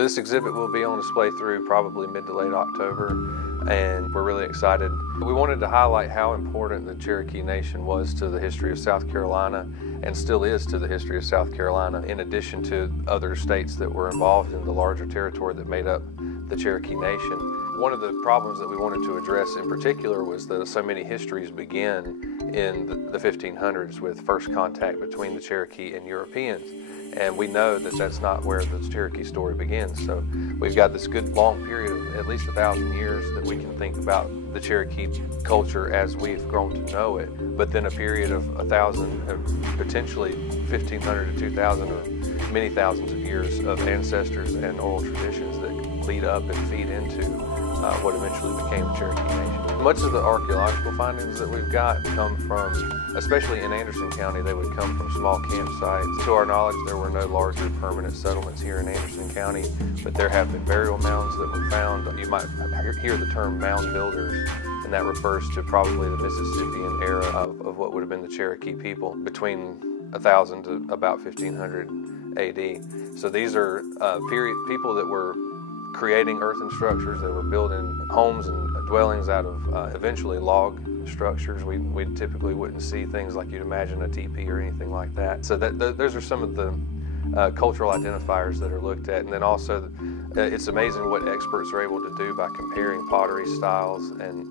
This exhibit will be on display through probably mid to late October, and we're really excited. We wanted to highlight how important the Cherokee Nation was to the history of South Carolina and still is to the history of South Carolina, in addition to other states that were involved in the larger territory that made up the Cherokee Nation. One of the problems that we wanted to address in particular was that so many histories begin in the 1500s with first contact between the Cherokee and Europeans. And we know that that's not where the Cherokee story begins. So we've got this good long period of at least 1,000 years that we can think about the Cherokee culture as we've grown to know it. But then a period of 1,000, potentially 1,500 to 2,000, or many thousands of years of ancestors and oral traditions that lead up and feed into what eventually became the Cherokee Nation. Much of the archaeological findings that we've got come from, especially in Anderson County, they would come from small campsites. To our knowledge, there were no larger permanent settlements here in Anderson County, but there have been burial mounds that were found. You might hear the term mound builders, and that refers to probably the Mississippian era of what would have been the Cherokee people between 1,000 to about 1,500 AD. So these are people that were creating earthen structures. They were building homes and dwellings out of eventually log structures. We typically wouldn't see things like you'd imagine a teepee or anything like that. So those are some of the cultural identifiers that are looked at. And then also it's amazing what experts are able to do by comparing pottery styles and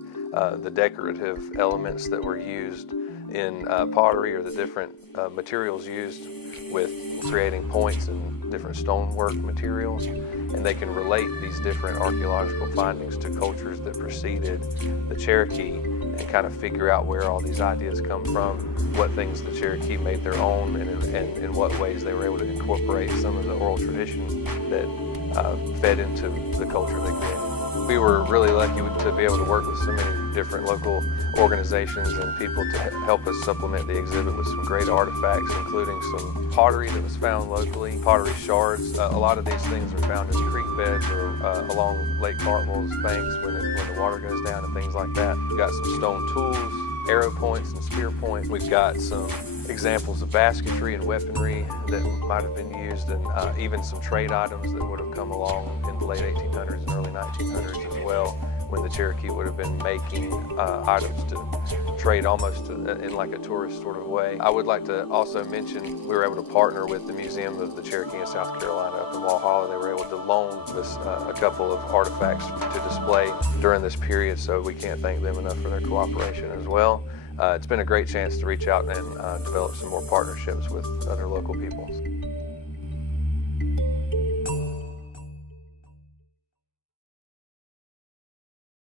the decorative elements that were used in pottery, or the different materials used with creating points and different stonework materials, and they can relate these different archaeological findings to cultures that preceded the Cherokee and kind of figure out where all these ideas come from, what things the Cherokee made their own, and in what ways they were able to incorporate some of the oral tradition that fed into the culture they created. We were really lucky to be able to work with so many different local organizations and people to help us supplement the exhibit with some great artifacts, including some pottery that was found locally, pottery shards. A lot of these things are found in creek beds or along Lake Cartwell's banks when the water goes down and things like that. We've got some stone tools, arrow points and spear points. We've got some examples of basketry and weaponry that might have been used, and even some trade items that would have come along in the late 1800s and early 1900s as well, when the Cherokee would have been making items to trade almost in like a tourist sort of way. I would like to also mention we were able to partner with the Museum of the Cherokee in South Carolina up in Walhalla. They were able to loan us a couple of artifacts to display during this period, so we can't thank them enough for their cooperation as well. It's been a great chance to reach out and develop some more partnerships with other local peoples.